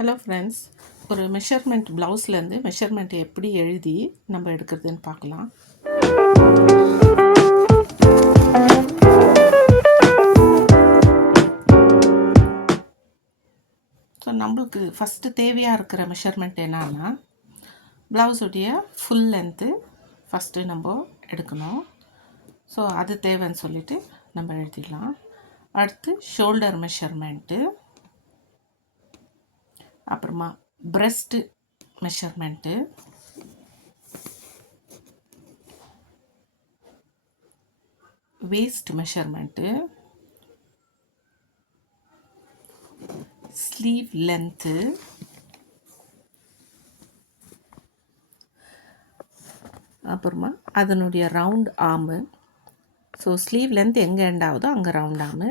Hello friends, ஒரு measurement ப்ளவுஸ்லேருந்து measurement எப்படி எழுதி நம்ம எடுக்கிறதுன்னு பார்க்கலாம். ஸோ நம்மளுக்கு ஃபஸ்ட்டு தேவையாக இருக்கிற மெஷர்மெண்ட் என்னன்னா, ப்ளவுஸுடைய ஃபுல் லென்த்து ஃபஸ்ட்டு நம்ம எடுக்கணும். ஸோ அது தேவைன்னு சொல்லிவிட்டு நம்ம எழுதிடலாம். அடுத்து ஷோல்டர் மெஷர்மெண்ட்டு, அப்புறமா breast measurement, waist measurement, sleeve length, அப்புறமா அதனுடைய ரவுண்ட் ஆர்மு. ஸோ ஸ்லீவ் லென்த் எங்கே எண்ட் ஆகுதோ அங்கே ரவுண்ட் ஆர்மு.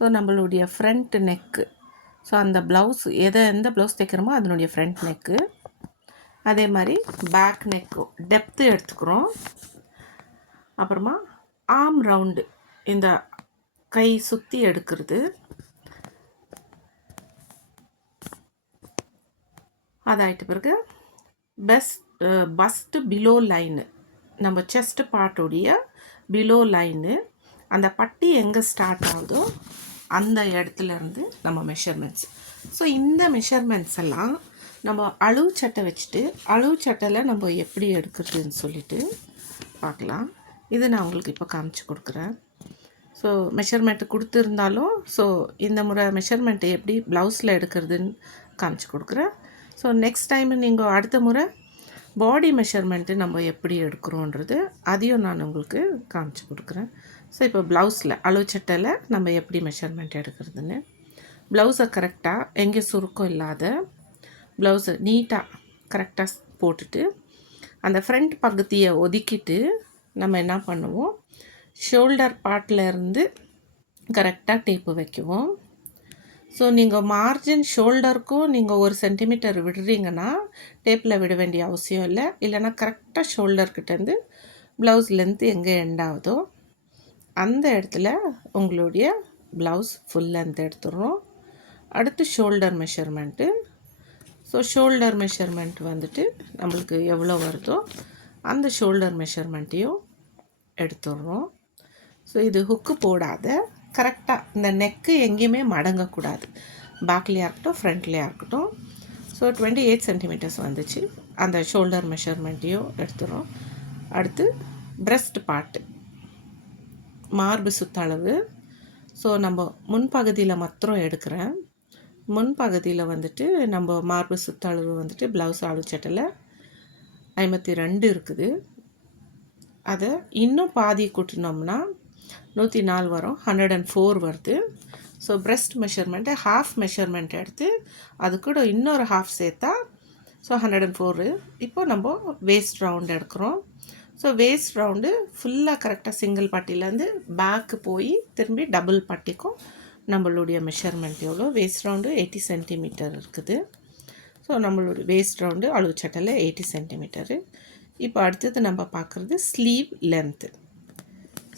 ஸோ நம்மளுடைய ஃப்ரண்ட் நெக்கு, ஸோ அந்த ப்ளவுஸ் எந்த ப்ளவுஸ் தைக்கிறோமோ அதனுடைய ஃப்ரண்ட் நெக்கு, அதே மாதிரி பேக் நெக்கு டெப்த்து எடுத்துக்கிறோம். அப்புறமா ஆர்ம் ரவுண்டு, இந்த கை சுற்றி எடுக்கிறது. அதாயிட்ட பிறகு பஸ்ட்டு பிலோ லைனு, நம்ம செஸ்ட் பார்ட்டுடைய பிலோ லைனு, அந்த பட்டி எங்கே ஸ்டார்ட் ஆகுதோ அந்த இடத்துலேருந்து நம்ம மெஷர்மெண்ட்ஸ். ஸோ இந்த மெஷர்மெண்ட்ஸ் எல்லாம் நம்ம அளவு சட்டை வச்சுட்டு அளவு சட்டையில் நம்ம எப்படி எடுக்கிறதுன்னு சொல்லிட்டு பார்க்கலாம். இது நான் உங்களுக்கு இப்போ காமிச்சு கொடுக்குறேன். ஸோ மெஷர்மெண்ட்டு கொடுத்துருந்தாலும் ஸோ இந்த முறை மெஷர்மெண்ட்டை எப்படி ப்ளவுஸில் எடுக்கிறதுன்னு காமிச்சு கொடுக்குறேன். ஸோ நெக்ஸ்ட் டைம் நீங்கள் அடுத்த முறை பாடி மெஷர்மெண்ட்டு நம்ம எப்படி எடுக்கிறோன்றது அதையும் நான் உங்களுக்கு காமிச்சு கொடுக்குறேன். ஸோ இப்போ ப்ளவுஸில் அளவு சட்டையில் நம்ம எப்படி மெஷர்மெண்ட் எடுக்கிறதுன்னு, ப்ளவுஸை கரெக்டாக எங்கே சுருக்கம் இல்லாத ப்ளவுஸை நீட்டாக கரெக்டாக போட்டுட்டு அந்த ஃப்ரண்ட் பகுதியை ஒதுக்கிட்டு நம்ம என்ன பண்ணுவோம், ஷோல்டர் பார்ட்டில் இருந்து கரெக்டாக டேப்பு வைக்குவோம். ஸோ நீங்கள் மார்ஜின் ஷோல்டருக்கும் நீங்கள் 1 சென்டிமீட்டர் விடுறீங்கன்னா டேப்பில் விட வேண்டிய அவசியம் இல்லை. இல்லைனா கரெக்டாக ஷோல்டர்கிட்டேருந்து ப்ளவுஸ் லென்த்து எங்கே எண்ட் ஆகுதோ அந்த இடத்துல உங்களுடைய ப்ளவுஸ் ஃபுல் லென்த் எடுத்துடுறோம். அடுத்து shoulder measurement. So shoulder measurement வந்துட்டு நம்மளுக்கு எவ்வளோ வருதோ அந்த ஷோல்டர் மெஷர்மெண்ட்டையும் எடுத்துடுறோம். ஸோ இது ஹுக்கு போடாத கரெக்டாக இந்த நெக்கு எங்கேயுமே மடங்கக்கூடாது, பேக்லேயா இருக்கட்டும் ஃப்ரண்ட்லேயா இருக்கட்டும். ஸோ 28 சென்டிமீட்டர்ஸ் வந்துச்சு, அந்த ஷோல்டர் மெஷர்மெண்ட்டையும் எடுத்துகிறோம். அடுத்து ப்ரெஸ்ட் பார்ட்டு, மார்பு சுற்றளவு. ஸோ நம்ம முன்பகுதியில் மாத்திரம் எடுக்கிறேன். முன்பகுதியில் வந்துட்டு நம்ம மார்பு சுற்றளவு வந்துட்டு ப்ளவுஸ் அளவு சட்டையில் 52 இருக்குது. அதை இன்னும் பாதி கூட்டினோம்னா 104 வரும், 104 வருது. So pressed measurement half measurement எடுத்து அது கூட இன்னொரு ஹாஃப் சேர்த்தா ஸோ 104. இப்போ நம்ம வேஸ்ட் ரவுண்டு எடுக்கிறோம். ஸோ வேஸ்ட் ரவுண்டு ஃபுல்லாக கரெக்டாக சிங்கிள் பட்டிலேருந்து பேக்கு போய் திரும்பி டபுள் பட்டிக்கும் நம்மளுடைய மெஷர்மெண்ட் எவ்வளோ. வேஸ்ட் ரவுண்டு 80 சென்டிமீட்டர் இருக்குது. ஸோ நம்மளுடைய வேஸ்ட் ரவுண்டு அளவு சட்டையில் 80 சென்டிமீட்டரு. இப்போ அடுத்தது நம்ம பார்க்குறது ஸ்லீவ் லென்த்து,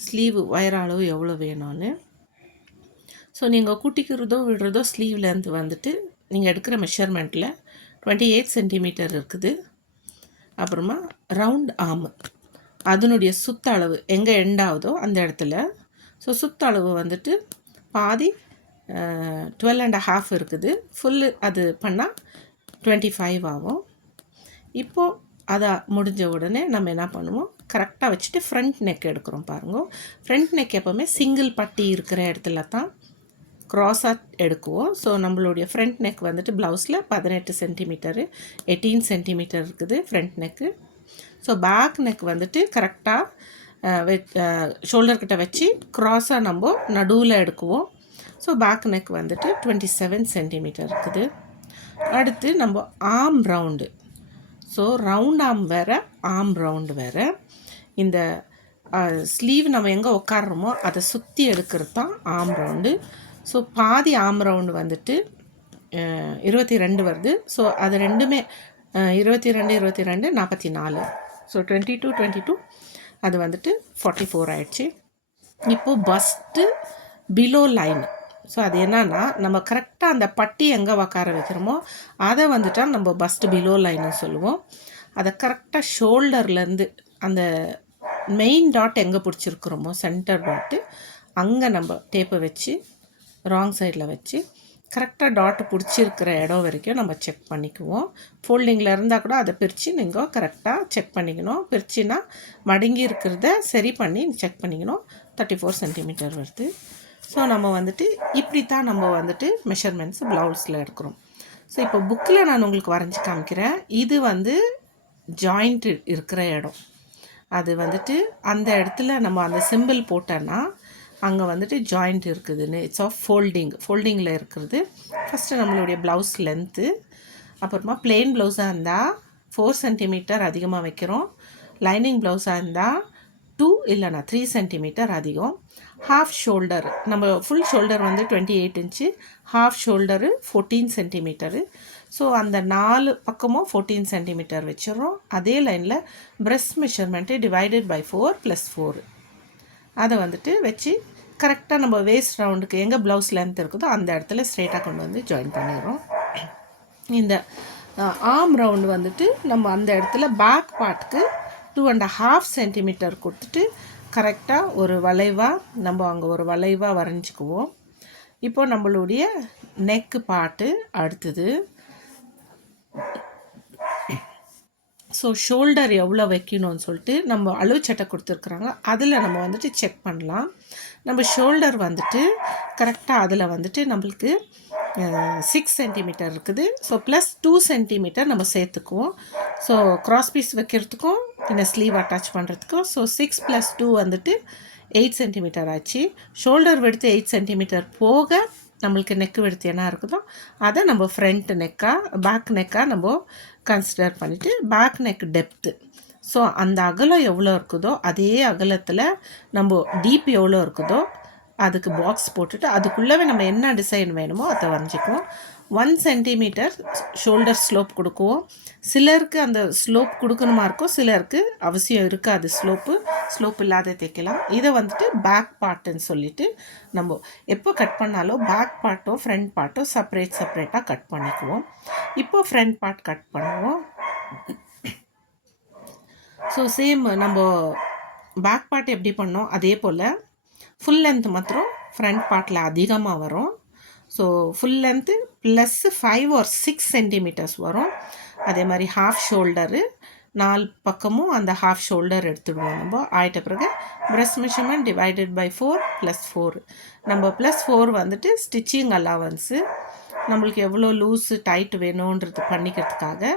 ஸ்லீவ் வயர் அளவு எவ்வளோ வேணும்னு. ஸோ நீங்கள் கூட்டிக்கிறதோ விடுறதோ ஸ்லீவ் லென்த் வந்துட்டு நீங்கள் எடுக்கிற மெஷர்மெண்ட்டில் 28 சென்டிமீட்டர் இருக்குது. அப்புறமா ரவுண்ட் ஆர்மு, அதனுடைய சுற்றளவு எங்கே எண்ட் ஆகுதோ அந்த இடத்துல. ஸோ சுற்றளவு வந்துட்டு பாதி 12.5 இருக்குது, ஃபுல்லு அது பண்ணால் 25 ஆகும். இப்போது அதை முடிஞ்ச உடனே நம்ம என்ன பண்ணுவோம், கரெக்டாக வச்சுட்டு ஃப்ரண்ட் நெக் எடுக்கிறோம். பாருங்க, ஃப்ரண்ட் நெக் எப்போவுமே சிங்கிள் பட்டி இருக்கிற இடத்துல தான் க்ராஸாக எடுக்குவோம். ஸோ நம்மளுடைய ஃப்ரண்ட் நெக் வந்துட்டு ப்ளவுஸில் 18 சென்டிமீட்டரு 18 சென்டிமீட்டர் இருக்குது front neck. So back neck வந்துட்டு கரெக்டாக ஷோல்டர்கிட்ட வச்சு க்ராஸாக நம்ம நடுவில் எடுக்குவோம். ஸோ பேக் நெக் வந்துட்டு 27 சென்டிமீட்டர் இருக்குது. அடுத்து நம்ம arm round. So round arm வேறு, ஆர்ம் ரவுண்டு வேறு. இந்த ஸ்லீவ் நம்ம எங்கே உட்காடுறோமோ அதை சுற்றி எடுக்கிறது தான் ஆர்ம் ரவுண்டு. ஸோ பாதி ஆர்ம் ரவுண்டு வந்துட்டு 22 வருது. ஸோ அது ரெண்டுமே 22 22 44. ஸோ 22 22 அது வந்துட்டு 44 ஆயிடுச்சு. இப்போது பஸ்ட்டு பிலோ லைன், ஸோ அது என்னன்னா நம்ம கரெக்டாக அந்த பட்டி எங்கே உக்கார வைக்கிறோமோ அதை வந்துட்டால் நம்ம பஸ்ட் பிலோ லைன்னு சொல்லுவோம். அதை கரெக்டாக ஷோல்டர்லேருந்து அந்த மெயின் டாட் எங்கே பிடிச்சிருக்கிறோமோ சென்டர் டாட்டு அங்கே நம்ம டேப்பை வச்சு ராங் சைடில் வச்சு கரெக்டாக டாட்டு பிடிச்சிருக்கிற இடம் வரைக்கும் நம்ம செக் பண்ணிக்குவோம். ஃபோல்டிங்கில் இருந்தால் கூட அதை பிரித்து நீங்கள் கரெக்டாக செக் பண்ணிக்கணும். பிரிச்சுன்னா மடங்கி இருக்கிறத சரி பண்ணி செக் பண்ணிக்கணும். 34 சென்டிமீட்டர் வருது. ஸோ நம்ம வந்துட்டு இப்படி தான் நம்ம வந்துட்டு மெஷர்மெண்ட்ஸ் ப்ளவுஸில் எடுக்கிறோம். ஸோ இப்போ புக்கில் நான் உங்களுக்கு வரைஞ்சி காமிக்கிறேன். இது வந்து ஜாயிண்ட் இருக்கிற இடம். அது வந்துட்டு அந்த இடத்துல நம்ம அந்த சிம்பிள் போட்டோன்னா அங்கே வந்துட்டு ஜாயிண்ட் இருக்குதுன்னு இட்ஸ் ஆஃப் ஃபோல்டிங்கில் இருக்கிறது. ஃபஸ்ட்டு நம்மளுடைய ப்ளவுஸ் லென்த்து, அப்புறமா பிளெயின் ப்ளவுஸாக இருந்தால் 4 சென்டிமீட்டர் அதிகமாக வைக்கிறோம். லைனிங் ப்ளவுஸாக இருந்தால் 2 இல்லைனா 3 சென்டிமீட்டர் அதிகம். ஹாஃப் ஷோல்டர் நம்ம ஃபுல் ஷோல்டர் வந்து 28 inch, half shoulder 14 centimetre. So அந்த 4 பக்கமும் 14 சென்டிமீட்டர் வச்சிடறோம். அதே லைனில் ப்ரெஸ்ட் மெஷர்மெண்ட்டு டிவைடட் பை 4 + 4 அதை வந்துட்டு வச்சு கரெக்டாக நம்ம வேஸ்ட் ரவுண்டுக்கு எங்கே ப்ளவுஸ் லென்த் இருக்குதோ அந்த இடத்துல ஸ்ட்ரெயிட்டாக கொண்டு வந்து ஜாயின் பண்ணிடுறோம். இந்த ஆர்ம் ரவுண்டு வந்துட்டு நம்ம அந்த இடத்துல பேக் பார்ட்டுக்கு 2.5 சென்டிமீட்டர் கொடுத்துட்டு கரெக்டாக ஒரு வளைவாக நம்ம அங்கே ஒரு வளைவாக வரைஞ்சிக்குவோம். இப்போ நம்மளுடைய நெக்கு பார்ட்டு அடுத்தது. ஸோ ஷோல்டர் எவ்வளோ வைக்கணும்னு சொல்லிட்டு நம்ம அளவு சட்டை கொடுத்துருக்குறாங்க. அதில் நம்ம வந்துட்டு செக் பண்ணலாம். நம்ம ஷோல்டர் வந்துட்டு கரெக்டாக அதில் வந்துட்டு நம்மளுக்கு 6 சென்டிமீட்டர் இருக்குது. ஸோ ப்ளஸ் 2 சென்டிமீட்டர் நம்ம சேர்த்துக்குவோம். ஸோ க்ராஸ் பீஸ் வைக்கிறதுக்கும் பின்ன ஸ்லீவ் அட்டாச் பண்ணுறதுக்கும். ஸோ 6 + 2 வந்துட்டு 8 சென்டிமீட்டர் ஆச்சு. ஷோல்டர் வெடுத்து 8 சென்டிமீட்டர் போக நம்மளுக்கு நெக்கு வெடுத்து என்ன இருக்குதோ அதை நம்ம ஃப்ரண்ட் நெக்காக பேக் நெக்காக நம்ம கன்சிடர் பண்ணிவிட்டு பேக் நெக் டெப்த்து, ஸோ அந்த அகலம் எவ்வளோ இருக்குதோ அதே அகலத்தில் நம்ம டீப் எவ்வளோ இருக்குதோ அதுக்கு பாக்ஸ் போட்டுட்டு அதுக்குள்ளே நம்ம என்ன டிசைன் வேணுமோ அதை வரைஞ்சிக்குவோம். 1 சென்டிமீட்டர் ஷோல்டர் ஸ்லோப் கொடுக்குவோம். சிலருக்கு அந்த ஸ்லோப் கொடுக்கணுமா இருக்கும், சிலருக்கு அவசியம் இருக்காது. ஸ்லோப் இல்லாத தைக்கலாம். இதை வந்துட்டு பேக் பார்ட்டுன்னு சொல்லிவிட்டு நம்ம எப்போ கட் பண்ணாலும் பேக் பார்ட்டோ ஃப்ரண்ட் பார்ட்டோ செப்பரேட்டாக கட் பண்ணிக்குவோம். இப்போது ஃப்ரண்ட் பார்ட் கட் பண்ணுவோம். ஸோ சேம் நம்ம பேக் பார்ட் எப்படி பண்ணோம் அதே போல் ஃபுல் லென்த் மாத்திரம் ஃப்ரண்ட் பார்ட்டில் அதிகமாக வரும். So full length plus 5 or 6 centimetres வரும். அதே மாதிரி ஹாஃப் ஷோல்டரு 4 பக்கமும் அந்த ஹாஃப் ஷோல்டர் எடுத்துடுவோம். நம்ம ஆயிட்ட பிறகு ப்ரெஸ்ட் மெஷர்மெண்ட் டிவைடட் பை 4 + 4 நம்ம +4 வந்துட்டு ஸ்டிச்சிங் அலவன்ஸு நம்மளுக்கு எவ்வளோ லூஸு டைட் வேணுன்றது பண்ணிக்கிறதுக்காக.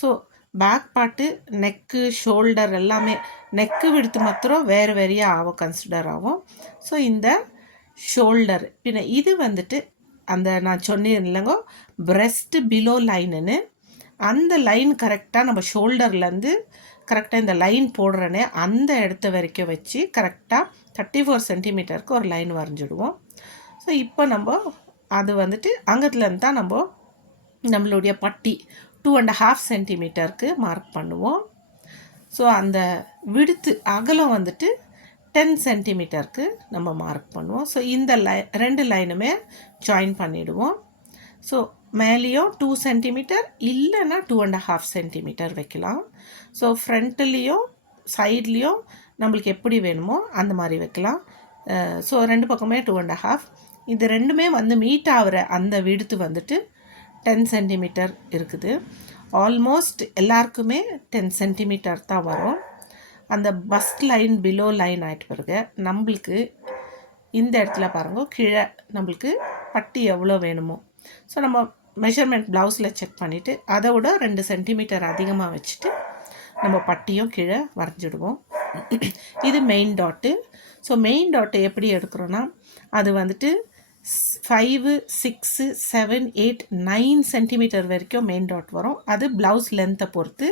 So back part neck shoulder எல்லாமே நெக்கு விடுத்து மாத்திரம் வேறையாக ஆகும், கன்சிடர் ஆகும். ஸோ இந்த ஷோல்டர் பின்ன இது வந்துட்டு அந்த நான் சொன்னேன் இல்லைங்க ப்ரெஸ்ட்டு பிலோ லைனுன்னு, அந்த லைன் கரெக்டாக நம்ம ஷோல்டர்லேருந்து கரெக்டாக இந்த லைன் போடுறனே அந்த இடத்த வரைக்கும் வச்சு கரெக்டாக 34 சென்டிமீட்டருக்கு ஒரு லைன் வரைஞ்சிடுவோம். ஸோ இப்போ நம்ம அது வந்துட்டு அங்கத்துலேருந்து தான் நம்மளுடைய பட்டி 2.5 சென்டிமீட்டருக்கு மார்க் பண்ணுவோம். ஸோ அந்த விடுத்து அகலம் வந்துட்டு 10 சென்டிமீட்டருக்கு நம்ம மார்க் பண்ணுவோம். ஸோ இந்த ரெண்டு லைனுமே ஜாயின் பண்ணிவிடுவோம். ஸோ மேலேயும் 2 சென்டிமீட்டர் இல்லைன்னா 2.5 சென்டிமீட்டர் வைக்கலாம். ஸோ ஃப்ரண்ட்லேயும் சைட்லேயும் நம்மளுக்கு எப்படி வேணுமோ அந்த மாதிரி வைக்கலாம். ஸோ ரெண்டு பக்கமே 2.5. இது ரெண்டுமே வந்து மீட் ஆகிற அந்த விடுத்து வந்துட்டு 10 சென்டிமீட்டர் இருக்குது. ஆல்மோஸ்ட் எல்லாருக்குமே 10 சென்டிமீட்டர் தான் வரும். அந்த பஸ்ட் லைன் பிலோ லைன் ஆகிட்ட பிறகு நம்மளுக்கு இந்த இடத்துல பாருங்க கீழே நம்மளுக்கு பட்டி எவ்வளோ வேணுமோ. ஸோ நம்ம மெஷர்மெண்ட் ப்ளவுஸில் செக் பண்ணிவிட்டு அதை விட 2 சென்டிமீட்டர் அதிகமாக வச்சுட்டு நம்ம பட்டியும் கீழே வரைஞ்சிடுவோம். இது main dot. So main dot எப்படி எடுக்கிறோன்னா அது வந்துட்டு 5, 6, 7, 8, 9 சென்டிமீட்டர் வரைக்கும் மெயின் டாட் வரும். அது ப்ளவுஸ் லென்த்தை பொறுத்து.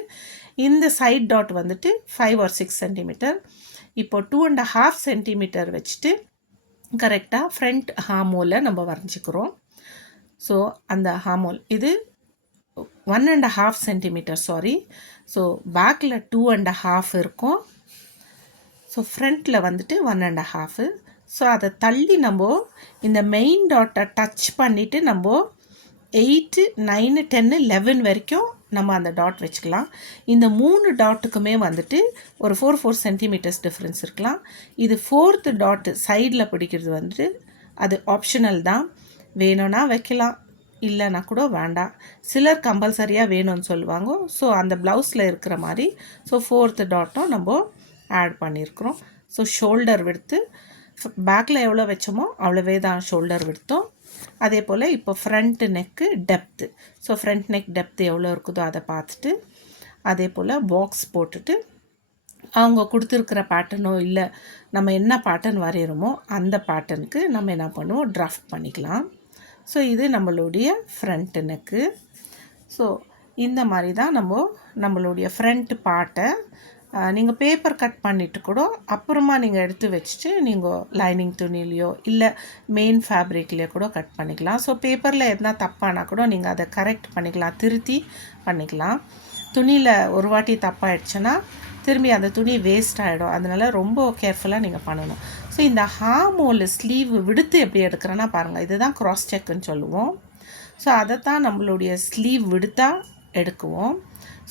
இந்த சைட் டாட் வந்துட்டு 5 or 6 சென்டிமீட்டர். இப்போ 2.5 சென்டிமீட்டர் வச்சுட்டு கரெக்டாக ஃப்ரண்ட் ஹாமோவில் நம்ம வரைஞ்சிக்கிறோம். ஸோ அந்த ஹாமோல் இது 1.5 சென்டிமீட்டர் சாரி. ஸோ பேக்கில் 2.5 இருக்கும். ஸோ ஃப்ரண்ட்டில் வந்துட்டு 1.5. ஸோ அதை தள்ளி நம்ம இந்த மெயின் டாட்டை டச் பண்ணிவிட்டு நம்ம 8, 9, 10, 11 வரைக்கும் நம்ம அந்த டாட் வச்சுக்கலாம். இந்த 3 டாட்டுக்குமே வந்துட்டு ஒரு 4 சென்டிமீட்டர்ஸ் டிஃப்ரென்ஸ் இருக்கலாம். இது 4th டாட்டு சைடில் பிடிக்கிறது வந்துட்டு அது ஆப்ஷனல் தான். வேணும்னா வைக்கலாம், இல்லைனா கூட வேண்டாம். சிலர் கம்பல்சரியாக வேணும்னு சொல்லுவாங்க. ஸோ அந்த ப்ளவுஸில் இருக்கிற மாதிரி ஸோ 4th டாட்டும் நம்ம ஆட் பண்ணியிருக்கிறோம். ஸோ ஷோல்டர் விடுத்து பேக்கில் எவ்வளோ வச்சோமோ அவ்வளோவே தான் ஷோல்டர் விடுத்தோம். அதே போல் இப்போ front neck depth, so front neck depth எவ்வளோ இருக்குதோ அதை பார்த்துட்டு அதே போல் பாக்ஸ் போட்டுட்டு அவங்க கொடுத்துருக்குற பேட்டர்னோ இல்லை நம்ம என்ன பேட்டர்ன் வரைகிறோமோ அந்த பேட்டர்னுக்கு நம்ம என்ன பண்ணுவோம், டிராஃப்ட் பண்ணிக்கலாம். ஸோ இது நம்மளுடைய ஃப்ரண்ட் நெக்கு. ஸோ இந்த மாதிரி தான் நம்மளுடைய ஃப்ரண்ட் பார்ட்டை நீங்கள் பேப்பர் கட் பண்ணிவிட்டு கூட அப்புறமா நீங்கள் எடுத்து வச்சுட்டு நீங்கள் லைனிங் துணிலையோ இல்லை மெயின் ஃபேப்ரிக்லேயோ கூட கட் பண்ணிக்கலாம். ஸோ பேப்பரில் எதனா தப்பானா கூட நீங்கள் அதை கரெக்ட் பண்ணிக்கலாம், திருத்தி பண்ணிக்கலாம். துணியில் ஒரு வாட்டி தப்பாயிடுச்சுன்னா திரும்பி அந்த துணி வேஸ்ட் ஆகிடும். அதனால் ரொம்ப கேர்ஃபுல்லாக நீங்கள் பண்ணணும். ஸோ இந்த ஹார்மோல் ஸ்லீவ் விடுத்து எப்படி எடுக்கிறேன்னா பாருங்கள், இதுதான் க்ராஸ் செக்குன்னு சொல்லுவோம். ஸோ அதைத்தான் நம்மளுடைய ஸ்லீவ் விடுத்தாக எடுக்குவோம்.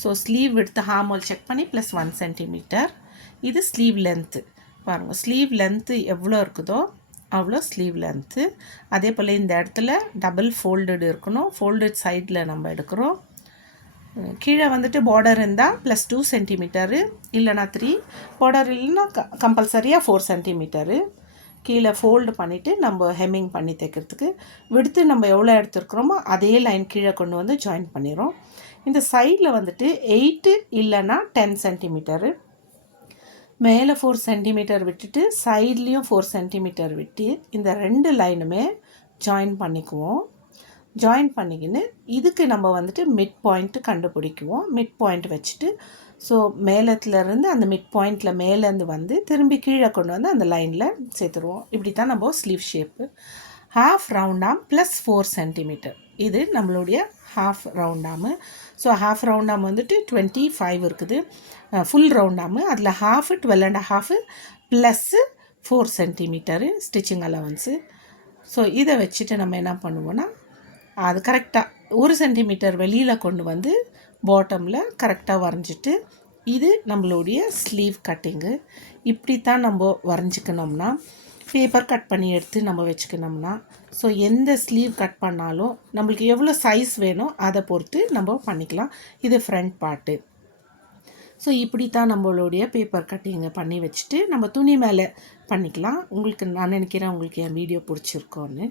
ஸோ ஸ்லீவ் விடுத்து ஹார்மோல் செக் பண்ணி ப்ளஸ் 1 சென்டிமீட்டர். இது ஸ்லீவ் லென்த்து பாருங்கள், ஸ்லீவ் லென்த்து எவ்வளோ இருக்குதோ அவ்வளோ ஸ்லீவ் லென்த்து. அதே போல் இந்த இடத்துல டபுள் ஃபோல்டட் இருக்கணும், ஃபோல்டட் சைடில் நம்ம எடுக்கிறோம். கீழே வந்துட்டு பார்டர் இருந்தால் ப்ளஸ் 2 சென்டிமீட்டரு இல்லைனா 3, பார்டர் இல்லைன்னா கம்பல்சரியாக 4 சென்டிமீட்டரு. கீழே ஃபோல்டு பண்ணிவிட்டு நம்ம ஹெம்மிங் பண்ணி தைக்கிறதுக்கு விடுத்து நம்ம எவ்வளோ எடுத்துருக்குறோமோ அதே லைன் கீழே கொண்டு வந்து ஜாயின் பண்ணிடுறோம். இந்த சைடில் வந்துட்டு 8 இல்லைன்னா 10 சென்டிமீட்டரு, மேலே 4 சென்டிமீட்டர் விட்டுட்டு சைட்லேயும் 4 சென்டிமீட்டர் விட்டு இந்த 2 லைனுமே ஜாயின் பண்ணிக்குவோம். ஜாயின் பண்ணிக்கின்னு இதுக்கு நம்ம வந்துட்டு மிட் பாயிண்ட்டு கண்டுபிடிக்குவோம். மிட் பாயிண்ட் வச்சுட்டு ஸோ மேலத்துலேருந்து அந்த மிட் பாயிண்டில் மேலேருந்து வந்து திரும்பி கீழே கொண்டு வந்து அந்த லைனில் சேர்த்துருவோம். இப்படி தான் நம்ம sleeve shape. Half round arm plus 4 centimetre, இது நம்மளுடைய half round arm. So half round arm வந்துட்டு 25 இருக்குது. ஃபுல் ரவுண்ட் ஆமு அதில் half 12.5 plus 4 centimetre stitching allowance. So இதை வச்சுட்டு நம்ம என்ன பண்ணுவோன்னா அது கரெக்டாக 1 சென்டிமீட்டர் வெளியில் கொண்டு வந்து பாட்டமில் கரெக்டாக வரைஞ்சிட்டு இது நம்மளுடைய ஸ்லீவ் கட்டிங்கு. இப்படி தான் நம்ம வரைஞ்சிக்கணும்னா பேப்பர் கட் பண்ணி எடுத்து நம்ம வச்சுக்கணும்னா ஸோ எந்த ஸ்லீவ் கட் பண்ணாலும் நம்மளுக்கு எவ்வளோ சைஸ் வேணும் அதை பொறுத்து நம்ம பண்ணிக்கலாம். இது ஃப்ரண்ட் பார்ட்டு. ஸோ இப்படி தான் நம்மளுடைய பேப்பர் கட்டிங்கை பண்ணி வச்சுட்டு நம்ம துணி மேலே பண்ணிக்கலாம். உங்களுக்கு நான் நினைக்கிறேன் உங்களுக்கு என் வீடியோ பிடிச்சிருக்கோன்னு.